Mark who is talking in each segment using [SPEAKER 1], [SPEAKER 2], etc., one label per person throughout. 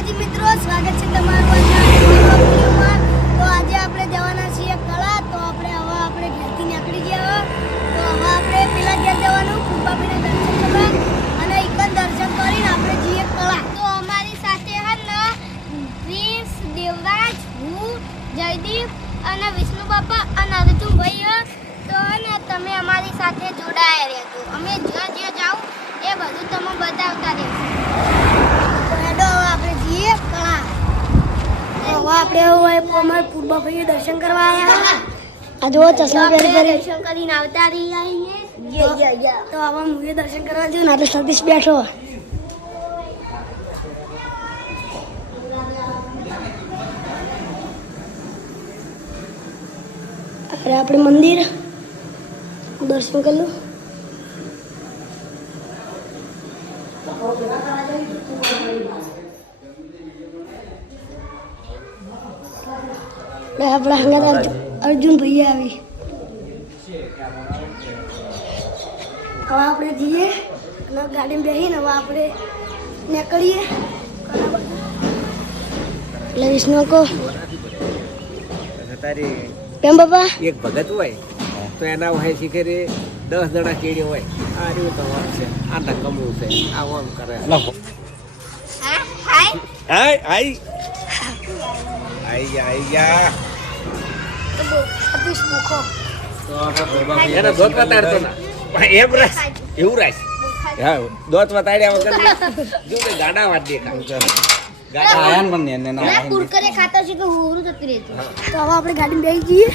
[SPEAKER 1] માતાજી મિત્રો, સ્વાગત છે તમારું તો આજે આપણે જવાના છીએ કળા, તો આપણે હવે આપણે ઘેરથી નીકળી ગયા તો હવે આપણે પેલા ઘેર જવાનું કૃપાબીના દર્શન કરવા. અને એકન દર્શન કરીને આપણે જઈએ કળા. તો અમારી સાથે હે ને, પ્રિન્સ દેવરાજ, હું, જયદીપ અને વિષ્ણુ બાપા અને અર્જુનભાઈ હે. તો અને તમે અમારી સાથે જોડાયા રહેજો. અમે જ્યાં જ્યાં જાઉં, એ બધું તમે બતાવતા રહેજો તો હેડો હવે આપણે જઈએ કળા તો હવે આપણે તો અમારે પૂર્વા ભાઈએ દર્શન કરવા આવ્યા આ જો ચશ્મા પહેરી પહેરી. દર્શન કરીને આવતા રહી આવીએ તો આવા મુએ દર્શન કરવા જો. ને તો સતીશ બેઠો. અરે આપણે મંદિર. દર્શન કરી લો. આપણે આપણા હંગાત અર્જુન ભાઈ આવી હવે આપણે જઈએ અને ગાડીમાં બેસીને હવે આપણે નીકળીએ એટલે વિષ્ણુ કો
[SPEAKER 2] તારી
[SPEAKER 1] કેમ બાપા
[SPEAKER 2] એક ભગત હોય તો એના હોય શીખરે દસ જણા કેડી હોય આ રહ્યું તો વાત છે આ નકમું છે આ ઓમ કરે
[SPEAKER 1] હાય
[SPEAKER 2] આઈ આઈ ગયા આઈ યા
[SPEAKER 1] સતીશ મુખો
[SPEAKER 2] એને દોત વતાડતો ના પણ એમ રાખ એવું રાખ હા દોત વતાડ્યા વગર જો કે ગાડા વાત દેખા ગાડા
[SPEAKER 3] આયન પણ ને એને ના
[SPEAKER 1] ના કુરકરે ખાતા છે કે હોરું થતી રહેતું તો હવે આપણે ગાડીમાં બેસી જઈએ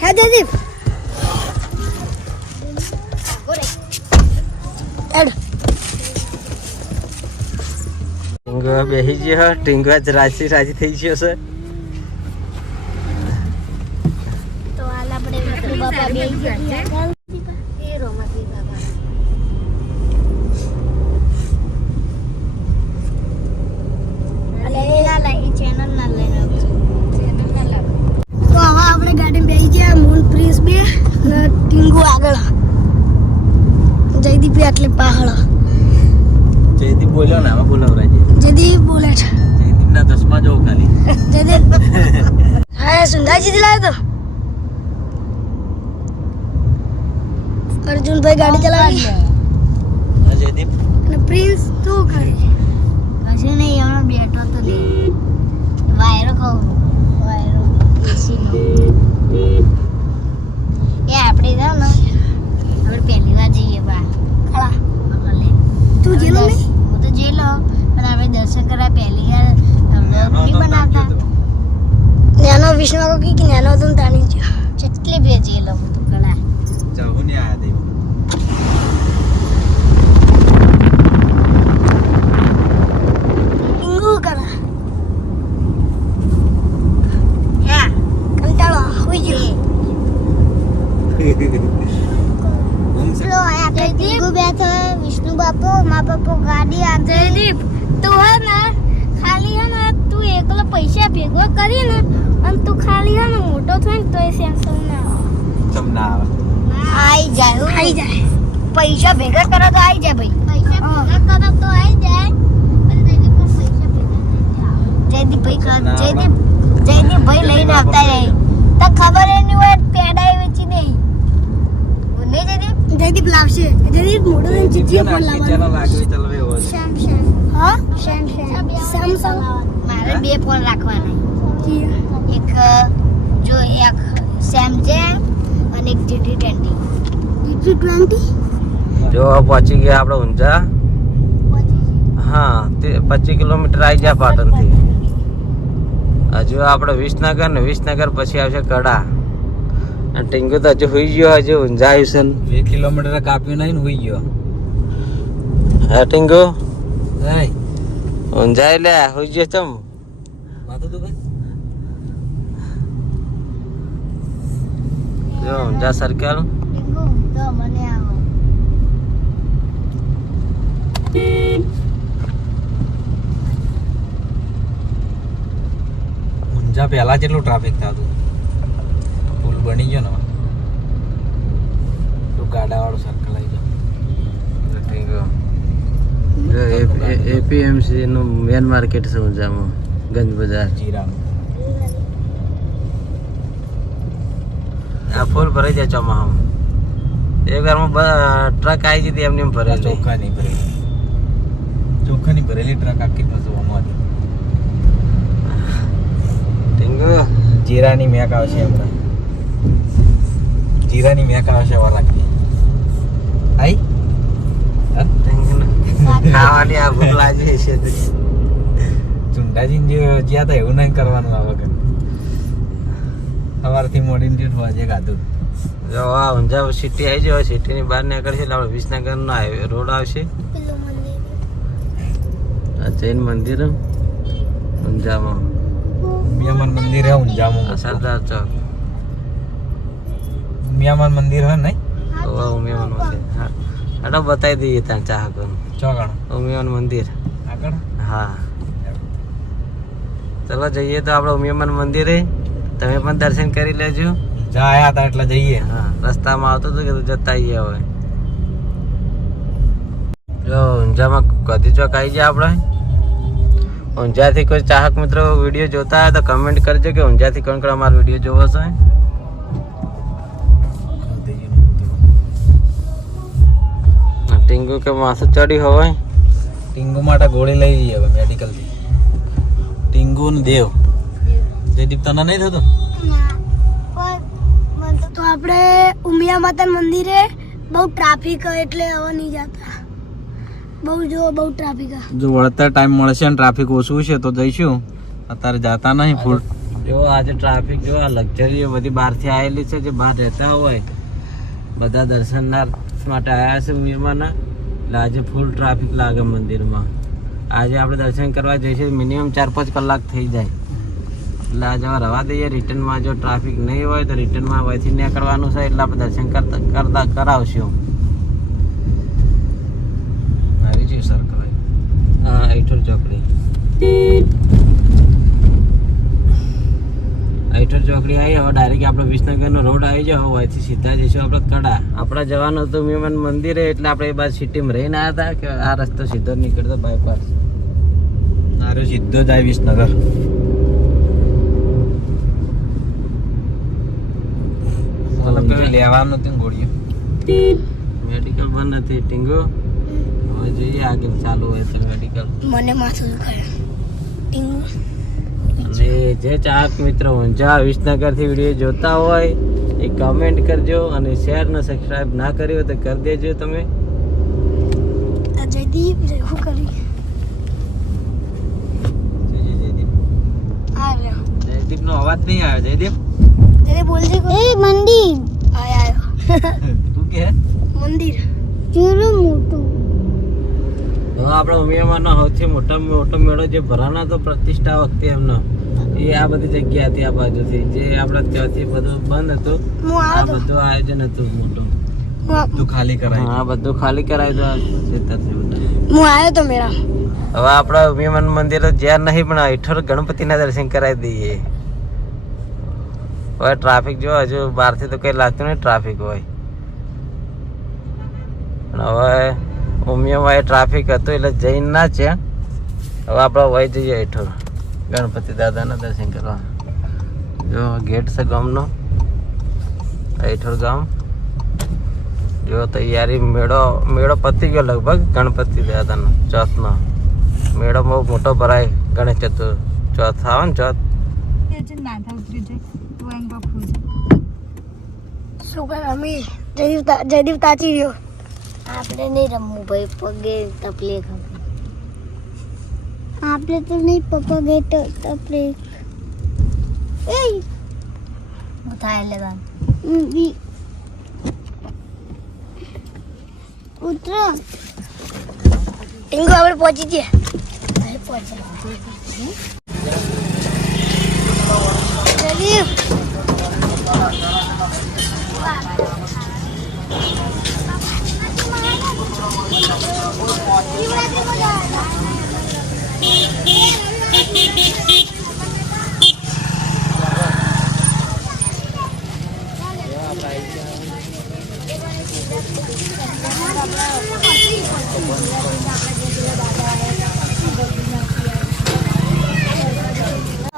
[SPEAKER 1] હે જયદીપ
[SPEAKER 3] ટીંગો બેસી ગયો ટીંગો જ રાજી રાજી થઈ ગયો છે.
[SPEAKER 1] તો હવે આપણે ગાડી બેસી ગયા મૂન પ્રિન્સ બે ટીંગુ આગળ. જયદીપ એટલે પાહળ.
[SPEAKER 3] જયદીપ બોલ્યો ને આમાં બોલાવરાજે
[SPEAKER 1] જયદીપ બોલે છે.
[SPEAKER 3] જયદીપ ના ચશ્મા જોવો ખાલી.
[SPEAKER 1] જયદીપ. હા સુંદરજી લાવ્યો તો. અર્જુનભાઈ ગાડી ચલાવી.
[SPEAKER 3] હા જયદીપ.
[SPEAKER 1] અને પ્રિન્સ તું કરે છે? હશે નહીં હમણાં બેઠો તો નહીં. વાયરો ખાવ. વાયરો એસીનો એ આપણે જાવ ને આપણે પહેલી વાર જઈએ બા તું જેલો નહીં હું તો જેલો પણ આપણે દર્શન કરવા પહેલી વાર નહીં બનાવતા. નેનો વિષ્ણુ કો કી નેનો તો તાણી જો ચટલી બે જેલો હું તો કળા
[SPEAKER 3] જાવું ને આ દેવ
[SPEAKER 1] ઈંગુ કરા હા કંટાળો હોઈ ગયો ચલો આપણે ટીંગુ બેઠો વિષ્ણુ બાપુ મા બાપુ ગાડી આ જયદીપ તું હે ને ખાલી હે ને તું એકલો પૈસા ભેગો કરી ને અને તું ખાલી હે ને મોટો થાય ને તોય એ સેન્સર ના
[SPEAKER 3] આવે.
[SPEAKER 1] આઈ જાય આઈ જાય. પૈસા ભેગા કરો તો આઈ જાય ભાઈ. પૈસા ભેગા કરો તો આઈ જાય જયદીપ પૈસા ભેગા જયદીપ ભાઈ જયદીપ જયદીપ ભાઈ લઈને આવતા રહે. તો ખબર એની હોય પેડા એ વેચી નહીં નહીં જયદીપ જયદીપ લાવશે. જયદીપ મોટો થઈને ચીચીઓ ફોન
[SPEAKER 3] ચેનલ આગળ ચલવે એવો
[SPEAKER 1] સેમસંગ હા? સેમસંગ સેમસંગ મારે બે ફોન રાખવાના. એક જો એક સેમસંગ અને એક જીટી ટ્વેન્ટી. GT twenty?
[SPEAKER 3] જો પહોંચી ગયા આપણે ઊંઝા. હા તે પચીસ કિલોમીટર આવી ગયા પાટણથી. હજુ આપણે વિસનગર ને વિસનગર પછી આવશે કડા. અને ટીંગુ તો હજુ હોઈ ગયો હજુ ઊંઝા આવ્યું છે.
[SPEAKER 4] બે કિલોમીટર કાપ્યું નહીં ને હોઈ ગયો.
[SPEAKER 3] હા ટીંગુ ઊંઝા લે હોઈ ગયો ચમ
[SPEAKER 4] વાતો
[SPEAKER 3] જો ઊંઝા સર્કલ
[SPEAKER 1] તો મને આવો.
[SPEAKER 4] ઊંઝા પહેલા જેટલું ટ્રાફિક થતું. પુલ બની ગયો ને તો ગાડા વાળો સર્કલ આવી ગયો.
[SPEAKER 3] એપીએમસી નું મેન માર્કેટ છે ઊંઝામાં ગંજ બજાર આ ફૂલ ભરાઈ જાય ચોમાહામાં એક વારમાં બ- ટ્રક આવી જતી એમને એમ ભરેલી.
[SPEAKER 4] ચોખ્ખા નહીં ભરેલી. ચોખ્ખા ની ભરેલી ટ્રક આખી ફસવામાં હતી જીરાની મેક આવશે હમણાં. જીરાની મેક આવશે વાર લાગતી આઈ?
[SPEAKER 3] ખાવાની આ ભૂખ લાગી છે તે.
[SPEAKER 4] ચુંડાજીને જે જ્યાં હતા એવું નહીં કરવાનું આ વગર સવારથી મોડીને જેઠ વાજે ખાધું
[SPEAKER 3] જો આ ઊંઝા સિટી આવી જાય સિટીની બહાર નીકળશે એટલે આપણે વિસનગરનો હાઈવે રોડ આવશે.
[SPEAKER 1] પેલું મંદિર.
[SPEAKER 3] આ જૈન મંદિર ઊંઝામાં.
[SPEAKER 4] મિયામાન મંદિર હે ઊંઝામાં.
[SPEAKER 3] સરદાર ચોક.
[SPEAKER 4] મિયામાન મંદિર હે નહીં
[SPEAKER 3] ઓવા ઉમિયામાન મંદિર. હા. હાડો બતાવી દઈએ ત્યાં ચાહકોને
[SPEAKER 4] ચોગણ.
[SPEAKER 3] ઉમિયામાન મંદિર.
[SPEAKER 4] આગળ?
[SPEAKER 3] હા. ચલો જઈએ તો આપણે ઉમિયામાન મંદિરે. તમે પણ દર્શન કરી લેજો.
[SPEAKER 4] જા આયા હતા એટલે જઈએ.
[SPEAKER 3] હા રસ્તામાં આવતો તો કીધું જતા આવીએ હવે. જો ઊંઝામાં કદી ચોક આવી જાય આપણે. ઊંઝાથી કોઈ ચાહક મિત્રો વીડિયો જોતા હોય તો કમેન્ટ કરજો કે ઊંઝાથી કોણ કોણ અમારો વીડિયો જોવો છે. ટીંગુ કે માથું ચડી હોય?
[SPEAKER 4] ટીંગુ માટે ગોળી લઈ જઈએ હવે મેડિકલથી. ટીંગુ ને દેવ. જયદીપ તને નહીં થતું?
[SPEAKER 1] તો આપણે ઉમિયા માતા મંદિરે બહુ ટ્રાફિક એટલે હવે નહીં જતા. બહુ જો બહુ ટ્રાફિક
[SPEAKER 4] જો વળતા ટાઈમ મળશે ને ટ્રાફિક ઓછું છે તો જઈશું. અત્યારે જતા નહીં ફૂલ
[SPEAKER 3] જો આજે ટ્રાફિક જો આ લક્ઝરીઓ બધી બહારથી આવેલી છે જે બહાર રહેતા હોય બધા દર્શનાર્થ માટે આવ્યા છે ઉમિયામાના એટલે આજે ફૂલ ટ્રાફિક લાગે મંદિરમાં. આજે આપણે દર્શન કરવા જઈશું મિનિમમ ચાર પાંચ કલાક થઈ જાય. એટલે આજે રવા દઈએ રિટર્નમાં જો ટ્રાફિક નહીં હોય તો રિટર્નમાં વહીથી નીકળવાનું છે એટલે આપણે દર્શન કરતા કરતા કરાવશું.
[SPEAKER 4] આવી જઈએ
[SPEAKER 3] હા એઠોર ચોકડી. ઐઠોર ચોકડી આવી હવે ડાયરેક્ટ આપણે વિસનગરનો રોડ આવી જાય હવે અહીંથી સીધા જઈશું આપણે કડા. આપણે જવાનું હતું મેમન મંદિરે એટલે આપણે એ બાજુ સિટીમાં રહીને આવ્યા હતા કે આ રસ્તો સીધો નીકળતો બાયપાસ
[SPEAKER 4] મારો સીધો જાય વિસનગર. મતલબ પેલું લેવાનું હતું ગોળીઓ.
[SPEAKER 3] મેડિકલ બંધ નથી ટીંગો. હવે જોઈએ આગળ ચાલુ હોય તો મેડિકલ
[SPEAKER 1] મને માથું દુખાય. ટીંગુ.
[SPEAKER 3] અને જે ચાહક મિત્રો ઊંઝા વિસનગરથી વીડિયો જોતા હોય એ કમેન્ટ કરજો અને શેર ને સબસ્ક્રાઇબ ના કર્યો હોય તો કરી દેજો તમે.
[SPEAKER 1] જયદીપ શું કરી?
[SPEAKER 4] જય જય જયદીપ
[SPEAKER 3] નો અવાજ નહીં આવે જયદીપ?
[SPEAKER 1] જયદીપ બોલજે એ મંદિર. આયો આયો
[SPEAKER 3] તું કે?
[SPEAKER 1] મંદિર. કેવું મોટું.
[SPEAKER 3] હવે આપણે ઉમિયામાં સૌથી મોટામાં મોટો મેળો જે ભરાના તો પ્રતિષ્ઠા વખતે એમનો. એ આ બધી જગ્યા હતી આ બાજુથી. જે આપણે ત્યાંથી બધું બંધ હતું. આ બધું આયોજન હતું મોટું.
[SPEAKER 4] બધું ખાલી કરાય.
[SPEAKER 3] હા બધું ખાલી કરાવી દો
[SPEAKER 1] હું આવ્યો તો મેળા.
[SPEAKER 3] હવે આપણા વિમાન મંદિર જ્યાં નહીં પણ હેઠળ ગણપતિના દર્શન કરાવી દઈએ. હવે ટ્રાફિક જો હજુ બહારથી તો કંઈ લાગતું નહીં ટ્રાફિક હોય. પણ હવે ઉમિયામાં એ ટ્રાફિક હતું એટલે જઈને ના છે. હવે આપણે વહી જઈએ ઈઠોર ગણપતિ દાદાના દર્શન કરવા. જો ગેટ છે ગામનો ઈઠોર ગામ. જો તૈયારી મેળો મેળો પતી ગયો લગભગ ગણપતિ દાદાનો ચોથનો. મેળો બહુ મોટો ભરાય ગણેશ ચતુર ચોથ આવે ને ચોથ.
[SPEAKER 1] જયદીપ તાચી રહ્યો. આપણે નહીં રમવું ભાઈ પગે તકલીફ आपने तो नहीं पापा गए तो ब्रेक ए उठाए लगा। भी उतर। इनको अबे पहुँच ही दिया अरे पहुँच। गया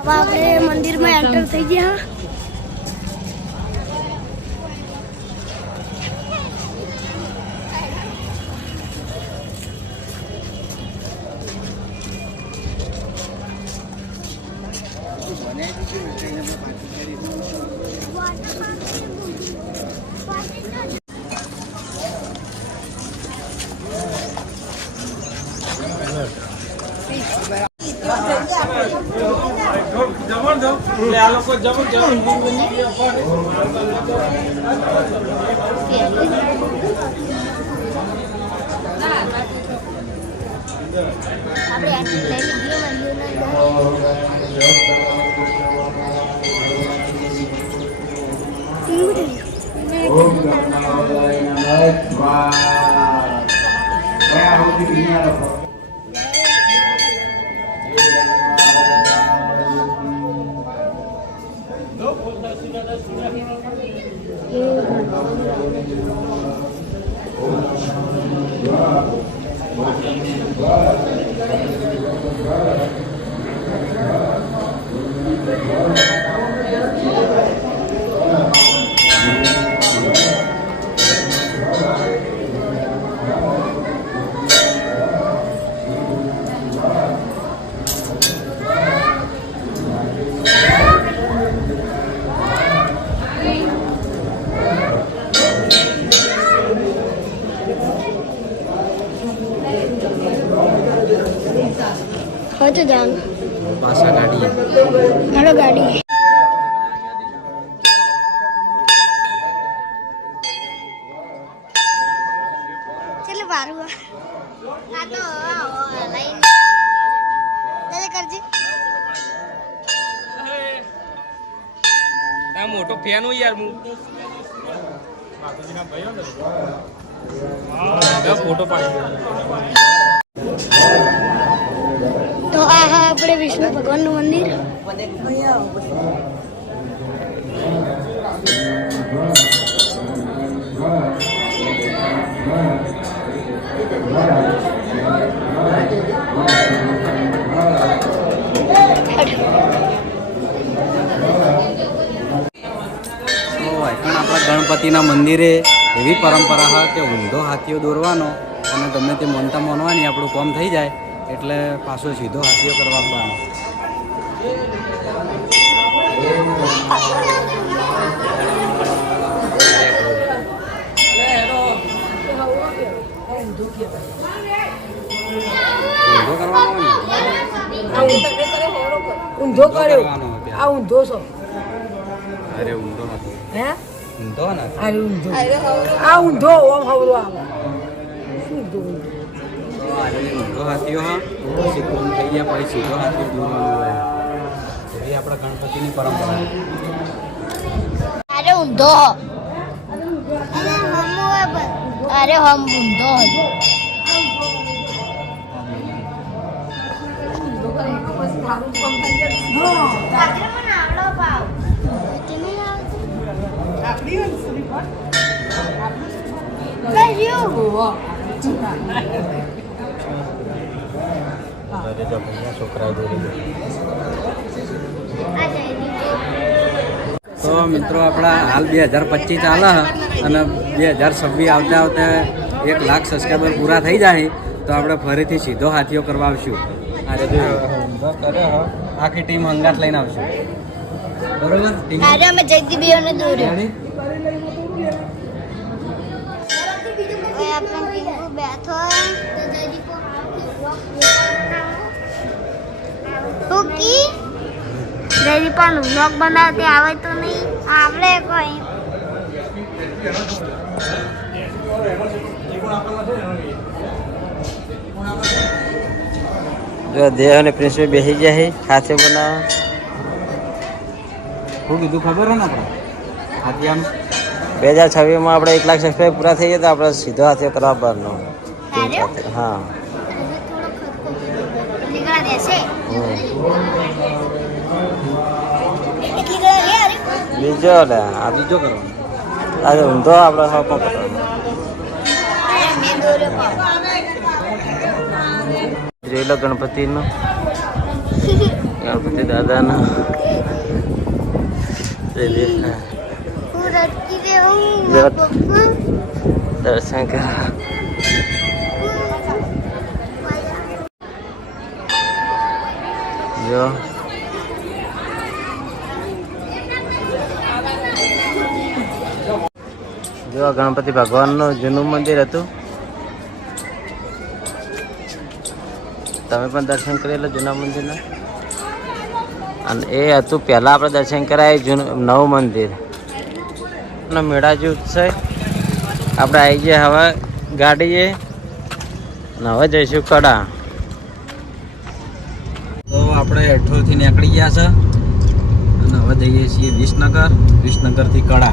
[SPEAKER 1] આપણે મંદિરમાં એન્ટર થઈ ગયા. આપણે એન્ટ્રી લઈ લીધી મંદિરના હજુ આ તો લઈને. દાદા કરજે.
[SPEAKER 2] આ મોટો ફેન હું યાર હું. ફોટો પાડી
[SPEAKER 1] તો આ હા આપણે વિષ્ણુ ભગવાનનું મંદિર.
[SPEAKER 4] ગણપતિના મંદિરે એવી પરંપરા હા કે ઊંધો હાથીઓ દોરવાનો અને ગમે તે મનતા મનવાની આપણું કોમ થઈ જાય એટલે પાછો સીધો હાથીઓ કરવા ઊંધો
[SPEAKER 5] કર્યો. આ ઊંધો છો.
[SPEAKER 4] અરે ઊંધો નથી
[SPEAKER 5] હે?
[SPEAKER 4] ઊંધો નથી
[SPEAKER 5] અરે ઊંધો. આ ઊંધો ઓમ હવરો આવે. શું ઊંધો ઊંધો?
[SPEAKER 4] હાથીઓ હા. પછી કોમ થઈ ગયા પછી સીધો હાથીઓ દોરવાનું હોય. એવી આપણા ગણપતિની પરંપરા.
[SPEAKER 1] અરે ઊંધો. અરે હમ ઊંધો
[SPEAKER 4] તો મિત્રો, આપણા હાલ બે હજાર પચીસ ચાલે અને બે હજાર છવ્વીસ આવતા આવતા એક લાખ સબસ્ક્રાઈબર પૂરા થઈ જાય, તો આપણે ફરીથી સીધો હાથીઓ કરવા આવશું હો. આખી ટીમ હંગાત લઈને આવશે. બરોબર?
[SPEAKER 1] અમે દોર્યો? આપણે બેઠો હુકી વ્લોગ બનાવતી આવે તો નહીં. આવડે કોઈ.
[SPEAKER 3] જો દેહ અને પ્રિન્સ બેસી ગયા છે ખાસે બનાવવા
[SPEAKER 4] શું કીધું ખબર ને આપણે? આમ
[SPEAKER 3] બે હજાર છવ્વીસમાં આપણે એક લાખ સબસ્ક્રાઈબ પૂરા થઈ જાય તો આપણે સીધો હાથે કરવા બહારનો હા. બીજો ને આ
[SPEAKER 4] બીજો કરવાનો.
[SPEAKER 3] આજે ઊંધો આપણે હવે પકડવાનો
[SPEAKER 1] અરે મેં દોર્યો પણ
[SPEAKER 3] જોઈ લો ગણપતિનો ગણપતિ દાદાના
[SPEAKER 1] હું રડતી રહું
[SPEAKER 3] જરા-
[SPEAKER 1] પપ્પા
[SPEAKER 3] દર્શન કરા જો જો આ ગણપતિ ભગવાનનું જૂનું મંદિર હતું તમે પણ દર્શન કરેલા જૂના મંદિરના. અને એ હતું પહેલાં આપણે દર્શન કરાય જૂનું નવું મંદિર. મેળા જે ઉત્સવ, આપણે આવી ગયા હવે ગાડીએ. અને હવે જઈશું કડા.
[SPEAKER 4] તો આપણે હેઠળથી નીકળી ગયા છે. અને હવે જઈએ છીએ વિસનગર, વિસનગરથી કડા.